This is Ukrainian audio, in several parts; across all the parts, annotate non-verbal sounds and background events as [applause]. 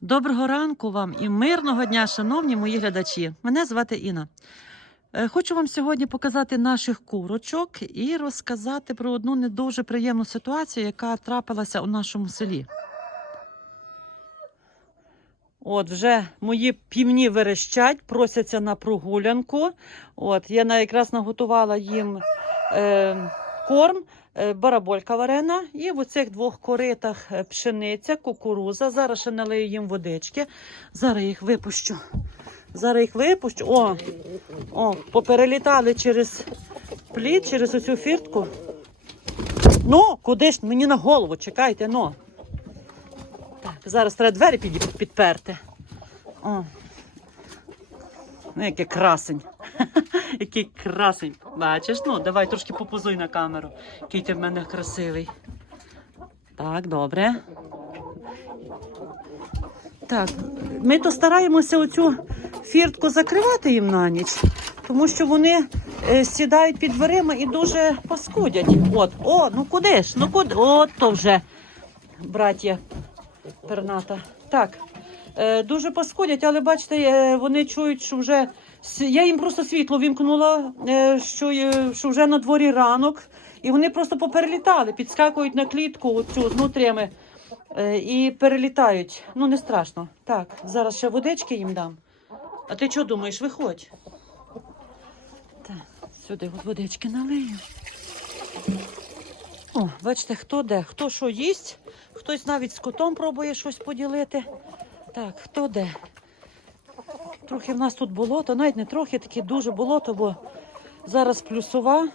Доброго ранку вам і мирного дня, шановні мої глядачі. Мене звати Інна. Е, Хочу вам сьогодні показати наших курочок і розказати про одну не дуже приємну ситуацію, яка трапилася у нашому селі. От вже мої півні верещать, просяться на прогулянку. От я якраз наготувала їм е, корм, бараболька варена, і в оцих двох коритах е, пшениця, кукуруза. Зараз ще налию їм водички. Зараз їх випущу. Зараз їх випущу. О, о, поперелітали через плід, через оцю фіртку. Ну, куди ж мені на голову? Чекайте, ну. Так, зараз треба двері підперти. О. Ну, який красень. [laughs] який красень. Бачиш, ну, давай трошки попозуй на камеру. Який ти в мене красивий. Так, добре. Так, ми то стараємося оцю фіртку закривати їм на ніч, тому що вони е, сідають під дверима і дуже паскудять. От, о, ну куди ж? Ну куди? От то вже, браття перната. Так, дуже паскудять, але бачите, е, вони чують, що вже. Я їм просто світло вімкнула, е, що, е, що вже на дворі ранок, і вони просто поперелітали, підскакують на клітку оцю з нутрями е, і перелітають. Ну, не страшно. Так, зараз ще водички їм дам. А ти що думаєш, виходь? Так, сюди от водички налию. О, бачите, хто де, хто що їсть, хтось навіть з котом пробує щось поділити. Так, хто де? Трохи в нас тут болото, навіть не трохи, таке дуже болото, бо зараз плюсова.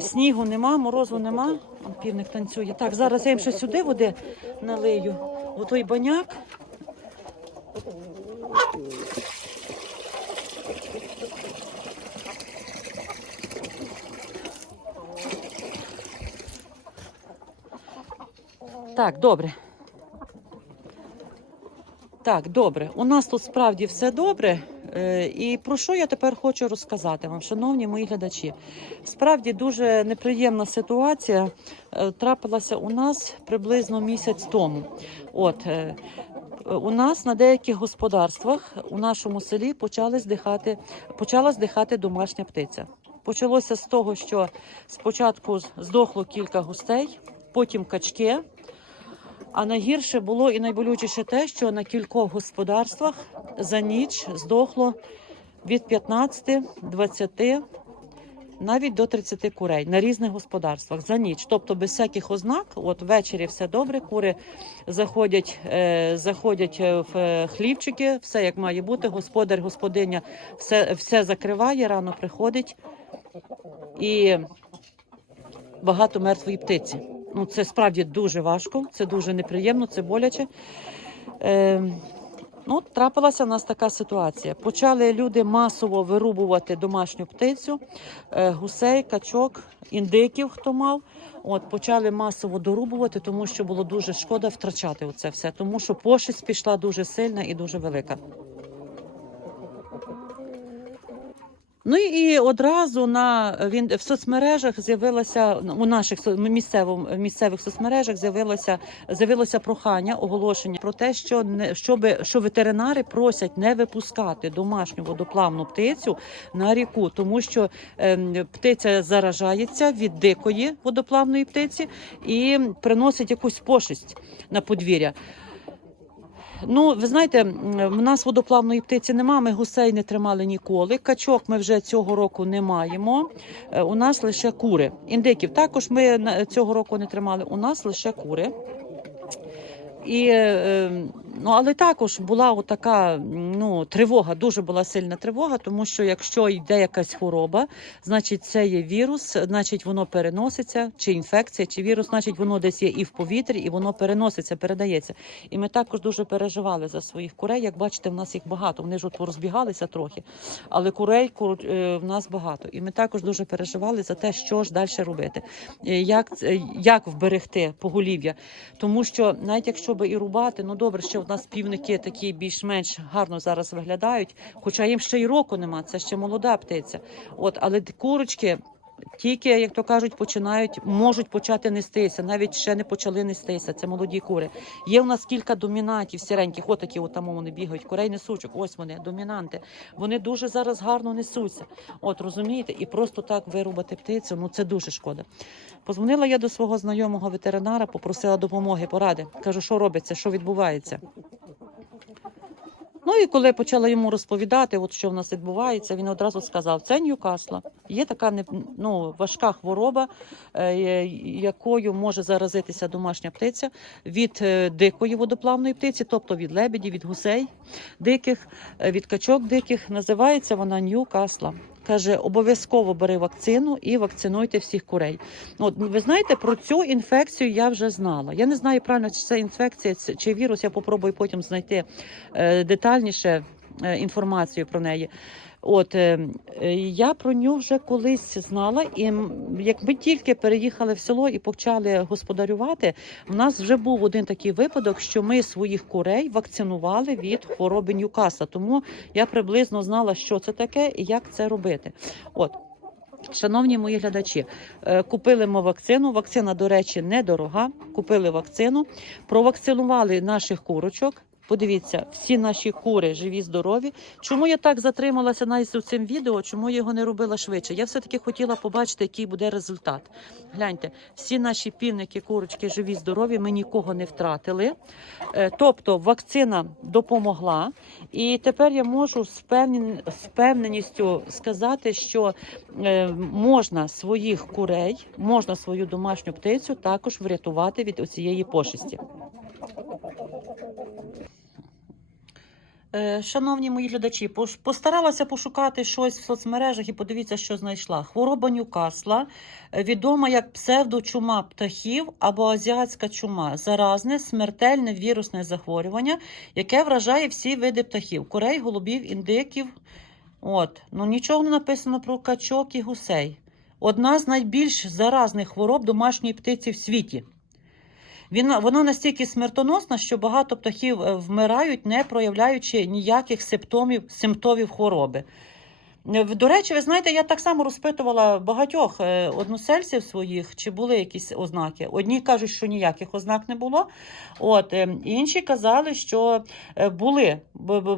Снігу нема, морозу нема. Півник танцює. Так, зараз я їм ще сюди води налию. У той баняк. Так, добре. Так, добре. У нас тут справді все добре. Е, І про що я тепер хочу розказати вам, шановні мої глядачі? Справді дуже неприємна ситуація е, трапилася у нас приблизно місяць тому. От е, у нас на деяких господарствах у нашому селі почали здихати, почала здихати домашня птиця. Почалося з того, що спочатку здохло кілька густей, потім качки. А найгірше було і найболючіше те, що на кількох господарствах за ніч здохло від 15, 20, навіть до 30 курей на різних господарствах за ніч. Тобто без всяких ознак, от ввечері все добре, кури заходять, е, заходять е, в е, хлівчики, все як має бути. Господар, господиня все, все закриває, рано приходить і багато мертвої птиці. Ну, це справді дуже важко, це дуже неприємно, це боляче. Е, ну, трапилася в нас така ситуація. Почали люди масово вирубувати домашню птицю, е, гусей, качок, індиків, хто мав. От почали масово дорубувати, тому що було дуже шкода втрачати оце все, тому що пошесть пішла дуже сильна і дуже велика. Ну і одразу на він в соцмережах з'явилося у наших со- місцевих соцмережах з'явилося з'явилося прохання, оголошення про те, що не щоби що ветеринари просять не випускати домашню водоплавну птицю на ріку, тому що ем, птиця заражається від дикої водоплавної птиці і приносить якусь пошесть на подвір'я. Ну, ви знаєте, в нас водоплавної птиці нема, ми гусей не тримали ніколи. Качок ми вже цього року не маємо. Е, У нас лише кури. Індиків також ми цього року не тримали. У нас лише кури. І, е, ну, але також була така ну, тривога, дуже була сильна тривога, тому що якщо йде якась хвороба, значить це є вірус, значить воно переноситься, чи інфекція, чи вірус, значить воно десь є і в повітрі, і воно переноситься, передається. І ми також дуже переживали за своїх курей. Як бачите, в нас їх багато. Вони ж от розбігалися трохи, але курей кур, е, в нас багато. І ми також дуже переживали за те, що ж далі робити, Е, як, як вберегти поголів'я. Тому що навіть якщо би і рубати, ну добре, що нас півники такі більш-менш гарно зараз виглядають, хоча їм ще й року нема, це ще молода птиця. От, але курочки тільки, як то кажуть, починають, можуть почати нестися, навіть ще не почали нестися. Це молоді кури. Є у нас кілька домінантів сіреньких, отакі от там вони бігають, курей несучок, ось вони, домінанти. Вони дуже зараз гарно несуться. От розумієте, і просто так вирубати птицю, ну це дуже шкода. Позвонила я до свого знайомого ветеринара, попросила допомоги, поради. Кажу, що робиться, що відбувається. Ну і коли почала йому розповідати, от що в нас відбувається, він одразу сказав: це Ньюкасла. Є така не- ну, важка хвороба, е, якою може заразитися домашня птиця від е, дикої водоплавної птиці, тобто від лебедів, від гусей диких, е, від качок диких. Називається вона Ньюкасла. Каже, обов'язково бери вакцину і вакцинуйте всіх курей. От ви знаєте, про цю інфекцію я вже знала. Я не знаю правильно, чи це інфекція, чи- вірус. Я попробую потім знайти е, детальніше е, інформацію про неї. От е, е, я про нього вже колись знала, і як ми тільки переїхали в село і почали господарювати, в нас вже був один такий випадок, що ми своїх курей вакцинували від хвороби Ньюкасла. Тому я приблизно знала, що це таке і як це робити. От. Шановні мої глядачі, е, купили ми вакцину. Вакцина, до речі, недорога. Купили вакцину, провакцинували наших курочок. Подивіться, всі наші кури живі, здорові. Чому я так затрималася навіть цим відео? Чому я його не робила швидше? Я все таки хотіла побачити, який буде результат. Гляньте, всі наші півники, курочки живі, здорові. Ми нікого не втратили. Е, Тобто вакцина допомогла, і тепер я можу з впевненістю сказати, що е, можна своїх курей, можна свою домашню птицю також врятувати від оцієї пошесті. Е, Шановні мої глядачі, постаралася пошукати щось в соцмережах і подивіться, що знайшла. Хвороба Ньюкасла, е, відома як псевдочума птахів або азіатська чума, заразне, смертельне вірусне захворювання, яке вражає всі види птахів: курей, голубів, індиків. От, ну нічого не написано про качок і гусей. Одна з найбільш заразних хвороб домашньої птиці в світі. Вона, вона настільки смертоносна, що багато птахів е, вмирають, не проявляючи ніяких симптомів, симптомів хвороби. Е, До речі, ви знаєте, я так само розпитувала багатьох е, односельців своїх, чи були якісь ознаки. Одні кажуть, що ніяких ознак не було. От, інші казали, що були,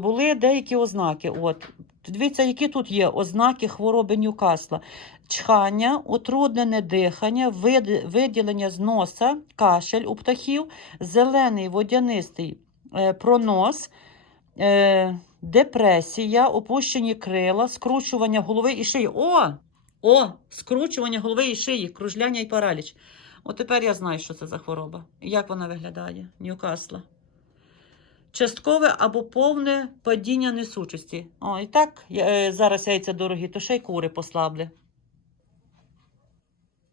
були деякі ознаки. От. Дивіться, які тут є ознаки хвороби Ньюкасла. Чхання, утруднене дихання, виділення з носа, кашель у птахів, зелений водянистий е, пронос, е, депресія, опущені крила, скручування голови і шиї. О! О! Скручування голови і шиї, кружляння і параліч. От тепер я знаю, що це за хвороба. Як вона виглядає? Ньюкасла. Часткове або повне падіння несучості. О, і так е, зараз яйця дорогі, то ще й кури послабли.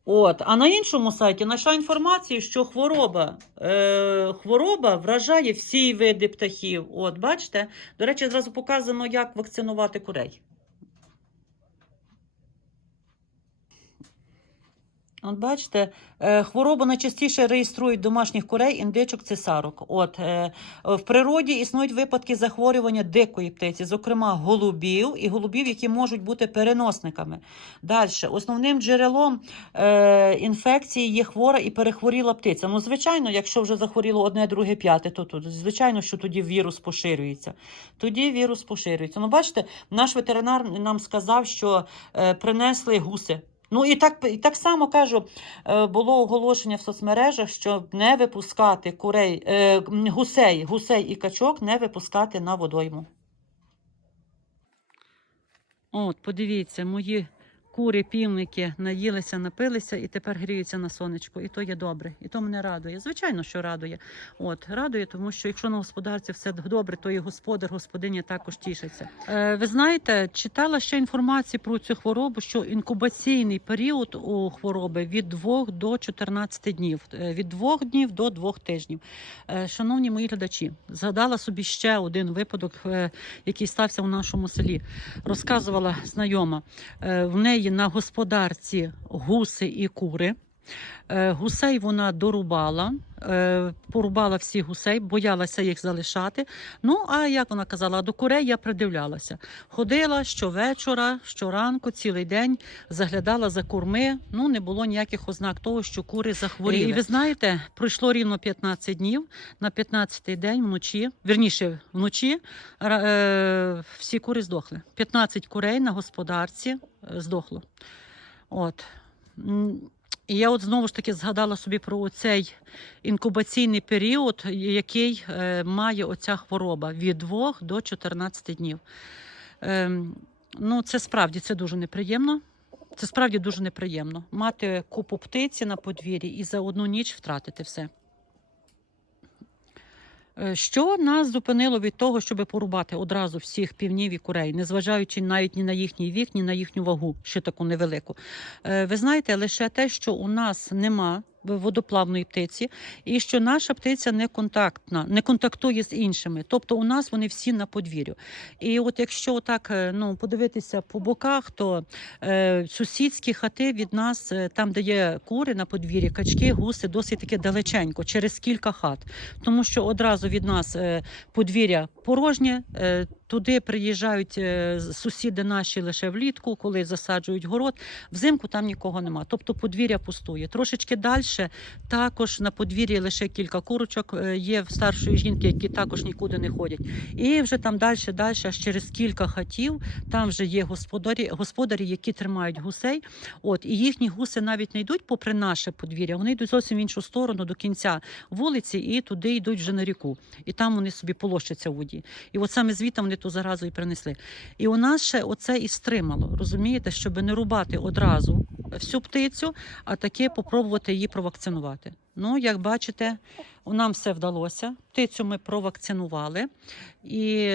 От, а на іншому сайті знайшла інформацію, що хвороба, е, хвороба вражає всі види птахів. От, бачите? До речі, зразу показано, як вакцинувати курей. От бачите, е, хворобу найчастіше реєструють домашніх курей, індичок, цесарок. От е, в природі існують випадки захворювання дикої птиці, зокрема голубів і голубів, які можуть бути переносниками. Далі, основним джерелом е, інфекції є хвора і перехворіла птиця. Ну, звичайно, якщо вже захворіло одне, друге, п'яте, то тут звичайно, що тоді вірус поширюється. Тоді вірус поширюється. Ну, бачите, наш ветеринар нам сказав, що принесли гуси. Ну і так, і так само кажу, е, було оголошення в соцмережах, що не випускати курей, е, гусей, гусей і качок не випускати на водойму. От, подивіться, мої кури, півники наїлися, напилися і тепер гріються на сонечку. І то є добре, і то мене радує. Звичайно, що радує. От радує, тому що якщо на господарці все добре, то і господар, господиня також тішиться. Е, ви знаєте, читала ще інформацію про цю хворобу, що інкубаційний період у хвороби від 2 до 14 днів, Е, від 2 днів до 2 тижнів. Е, шановні мої глядачі, згадала собі ще один випадок, е, який стався у нашому селі. Розказувала знайома. Е, В неї на господарці гуси і кури. Е, Гусей вона дорубала, е, порубала всіх гусей, боялася їх залишати. Ну, а як вона казала, до курей я придивлялася. Ходила щовечора, щоранку, цілий день, заглядала за курми. Ну, не було ніяких ознак того, що кури захворіли. І ви знаєте, пройшло рівно 15 днів. На 15-й день вночі, вірніше, вночі е, всі кури здохли. 15 курей на господарці е, здохло. От. І я от знову ж таки згадала собі про цей інкубаційний період, який е, має оця хвороба від 2 до 14 днів. Ем, ну, це справді це дуже неприємно. Це справді дуже неприємно мати купу птиці на подвір'ї і за одну ніч втратити все. Е, Що нас зупинило від того, щоб порубати одразу всіх півнів і курей, незважаючи навіть ні на їхній вік, ні на їхню вагу, ще таку невелику. Е, Ви знаєте, лише те, що у нас нема водоплавної птиці, і що наша птиця не контактна, не контактує з іншими. Тобто у нас вони всі на подвір'ю. І от якщо так е, ну, подивитися по боках, то е, сусідські хати від нас, е, там, де є кури на подвір'ї, качки, гуси, досить таки далеченько, через кілька хат. Тому що одразу від нас е, подвір'я порожнє, е, туди приїжджають е, сусіди наші лише влітку, коли засаджують город. Взимку там нікого нема. Тобто подвір'я пустує. Трошечки далі також на подвір'ї лише кілька курочок е, є в старшої жінки, які також нікуди не ходять. І вже там далі, далі, аж через кілька хатів, там вже є господарі, господарі, які тримають гусей. От і їхні гуси навіть не йдуть попри наше подвір'я. Вони йдуть зовсім в іншу сторону до кінця вулиці, і туди йдуть вже на ріку. І там вони собі полощаться в воді. І от саме звідти вони ту заразу і принесли. І у нас ще оце і стримало, розумієте, щоб не рубати одразу всю птицю, а таки попробувати її провакцинувати. Ну, як бачите, нам все вдалося. Птицю ми провакцинували і,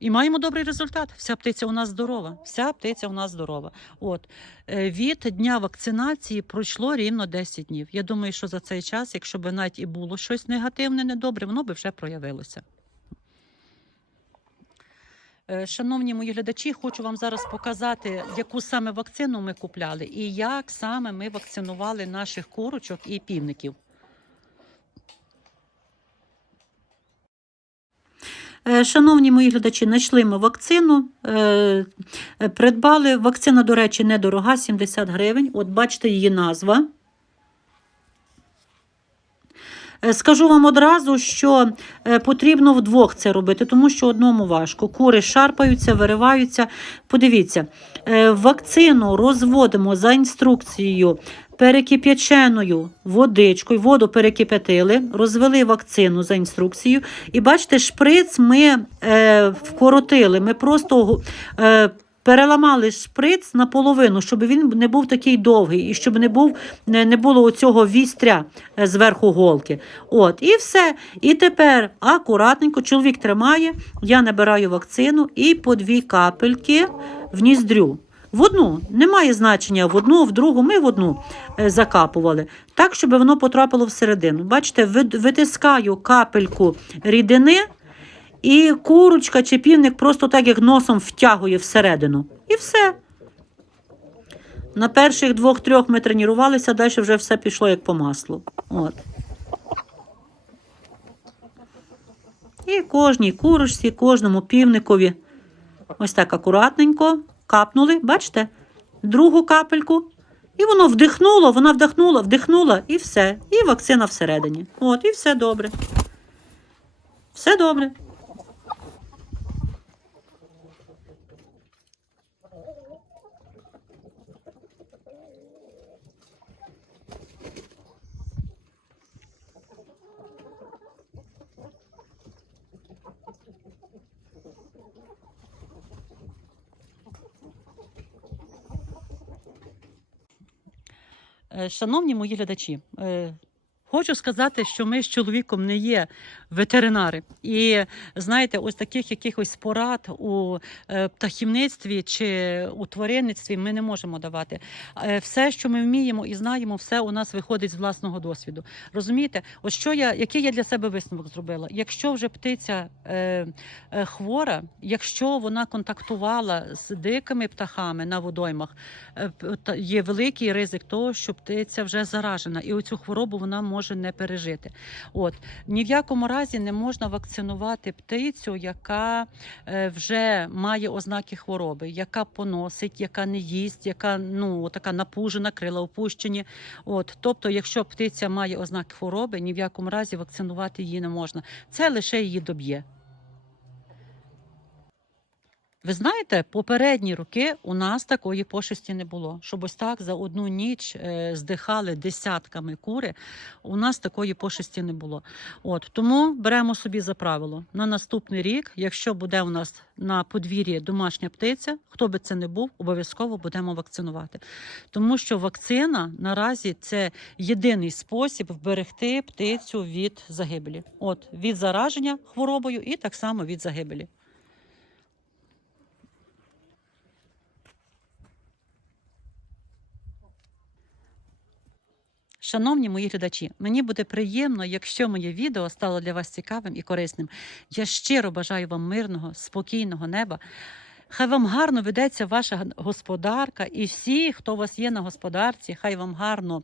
і маємо добрий результат. Вся птиця у нас здорова. Вся птиця у нас здорова. От е, від дня вакцинації пройшло рівно 10 днів. Я думаю, що за цей час, якщо б навіть і було щось негативне, недобре, воно би вже проявилося. Е, Шановні мої глядачі, хочу вам зараз показати, яку саме вакцину ми купляли і як саме ми вакцинували наших курочок і півників. Е, Шановні мої глядачі, знайшли ми вакцину, е, придбали. Вакцина, до речі, недорога, 70 гривень. От бачите її назва. Скажу вам одразу, що е, потрібно вдвох це робити, тому що одному важко. Кури шарпаються, вириваються. Подивіться, е, вакцину розводимо за інструкцією перекип'яченою водичкою, воду перекип'ятили, розвели вакцину за інструкцією. І бачите, шприц ми е, вкоротили. Ми просто е, переламали шприц наполовину, щоб він не був такий довгий і щоб не, був, не, було оцього вістря е, зверху голки. От, і все. І тепер акуратненько чоловік тримає, я набираю вакцину і по дві капельки в ніздрю. В одну, немає значення в одну, в другу, ми в одну е, закапували, так, щоб воно потрапило всередину. Бачите, витискаю капельку рідини, і курочка чи півник просто так як носом втягує всередину. І все. На перших двох-трьох ми тренувалися, далі вже все пішло як по маслу. От. І кожній курочці, кожному півникові ось так акуратненько капнули, бачите, другу капельку. І воно вдихнуло, вона вдихнула, вдихнула, і все. І вакцина всередині. От, і все добре. Все добре. Шановні мої глядачі, е, Хочу сказати, що ми з чоловіком не є ветеринари. І знаєте, ось таких якихось порад у е, птахівництві чи у тваринництві ми не можемо давати. Е, Все, що ми вміємо і знаємо, все у нас виходить з власного досвіду. Розумієте, ось що я, який я для себе висновок зробила? Якщо вже птиця е, е, хвора, якщо вона контактувала з дикими птахами на водоймах, е, є великий ризик того, що птиця вже заражена, і оцю хворобу вона може не пережити. От ні в якому разі не можна вакцинувати птицю, яка е, вже має ознаки хвороби, яка поносить, яка не їсть, яка ну така напужена, крила опущені. От, тобто, якщо птиця має ознаки хвороби, ні в якому разі вакцинувати її не можна. Це лише її доб'є. Ви знаєте, попередні роки у нас такої пошесті не було. Щоб ось так за одну ніч е, здихали десятками кури. У нас такої пошесті не було. От тому беремо собі за правило на наступний рік, якщо буде у нас на подвір'ї домашня птиця, хто би це не був, обов'язково будемо вакцинувати. Тому що вакцина наразі це єдиний спосіб вберегти птицю від загибелі. От від зараження хворобою і так само від загибелі. Шановні мої глядачі, мені буде приємно, якщо моє відео стало для вас цікавим і корисним. Я щиро бажаю вам мирного, спокійного неба. Хай вам гарно ведеться ваша господарка, і всі, хто у вас є на господарці, хай вам гарно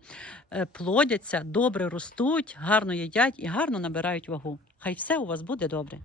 е, плодяться, добре ростуть, гарно їдять і гарно набирають вагу. Хай все у вас буде добре.